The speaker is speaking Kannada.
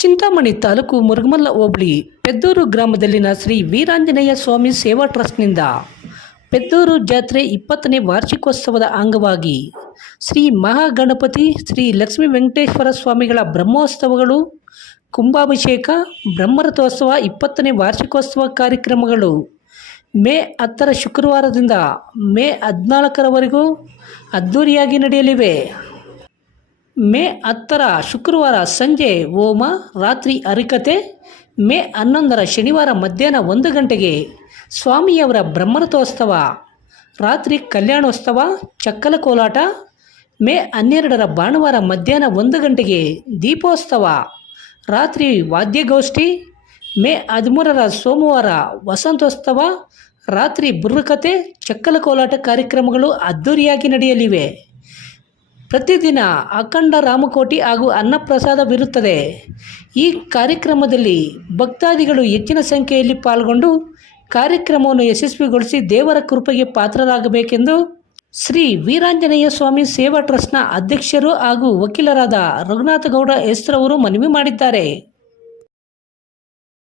ಚಿಂತಾಮಣಿ ತಾಲೂಕು ಮುರುಗಮಲ್ಲ ಹೋಬಳಿ ಪೆದ್ದೂರು ಗ್ರಾಮದಲ್ಲಿನ ಶ್ರೀ ವೀರಾಂಜನೇಯ ಸ್ವಾಮಿ ಸೇವಾ ಟ್ರಸ್ಟ್ನಿಂದ ಪೆದ್ದೂರು ಜಾತ್ರೆ 20ನೇ ವಾರ್ಷಿಕೋತ್ಸವದ ಅಂಗವಾಗಿ ಶ್ರೀ ಮಹಾಗಣಪತಿ ಶ್ರೀ ಲಕ್ಷ್ಮೀ ವೆಂಕಟೇಶ್ವರ ಸ್ವಾಮಿಗಳ ಬ್ರಹ್ಮೋತ್ಸವಗಳು, ಕುಂಭಾಭಿಷೇಕ, ಬ್ರಹ್ಮರಥೋತ್ಸವ 20ನೇ ವಾರ್ಷಿಕೋತ್ಸವ ಕಾರ್ಯಕ್ರಮಗಳು ಮೇ 10ರ ಶುಕ್ರವಾರದಿಂದ ಮೇ 14ರವರೆಗೂ ಅದ್ಧೂರಿಯಾಗಿ ನಡೆಯಲಿವೆ. ಮೇ 10ರ ಶುಕ್ರವಾರ ಸಂಜೆ ಹೋಮ, ರಾತ್ರಿ ಹರಿಕತೆ. ಮೇ 11ರ ಶನಿವಾರ ಮಧ್ಯಾಹ್ನ 1 ಗಂಟೆಗೆ ಸ್ವಾಮಿಯವರ ಬ್ರಹ್ಮರಥೋತ್ಸವ, ರಾತ್ರಿ ಕಲ್ಯಾಣೋತ್ಸವ, ಚಕ್ಕಲ ಕೋಲಾಟ. ಮೇ 12ರ ಭಾನುವಾರ ಮಧ್ಯಾಹ್ನ 1 ಗಂಟೆಗೆ ದೀಪೋತ್ಸವ, ರಾತ್ರಿ ವಾದ್ಯಗೋಷ್ಠಿ. ಮೇ 13ರ ಸೋಮವಾರ ವಸಂತೋತ್ಸವ, ರಾತ್ರಿ ಬುರ್ರಕತೆ, ಚಕ್ಕಲ ಕೋಲಾಟ ಕಾರ್ಯಕ್ರಮಗಳು ಅದ್ಧೂರಿಯಾಗಿ ನಡೆಯಲಿವೆ. ಪ್ರತಿದಿನ ಅಖಂಡ ರಾಮಕೋಟಿ ಹಾಗೂ ಅನ್ನಪ್ರಸಾದವಿರುತ್ತದೆ. ಈ ಕಾರ್ಯಕ್ರಮದಲ್ಲಿ ಭಕ್ತಾದಿಗಳು ಹೆಚ್ಚಿನ ಸಂಖ್ಯೆಯಲ್ಲಿ ಪಾಲ್ಗೊಂಡು ಕಾರ್ಯಕ್ರಮವನ್ನು ಯಶಸ್ವಿಗೊಳಿಸಿ ದೇವರ ಕೃಪೆಗೆ ಪಾತ್ರರಾಗಬೇಕೆಂದು ಶ್ರೀ ವೀರಾಂಜನೇಯ ಸ್ವಾಮಿ ಸೇವಾ ಟ್ರಸ್ಟ್ನ ಅಧ್ಯಕ್ಷರು ಹಾಗೂ ವಕೀಲರಾದ ರಘುನಾಥಗೌಡ ಎಸ್ ರವರು ಮನವಿ ಮಾಡಿದ್ದಾರೆ.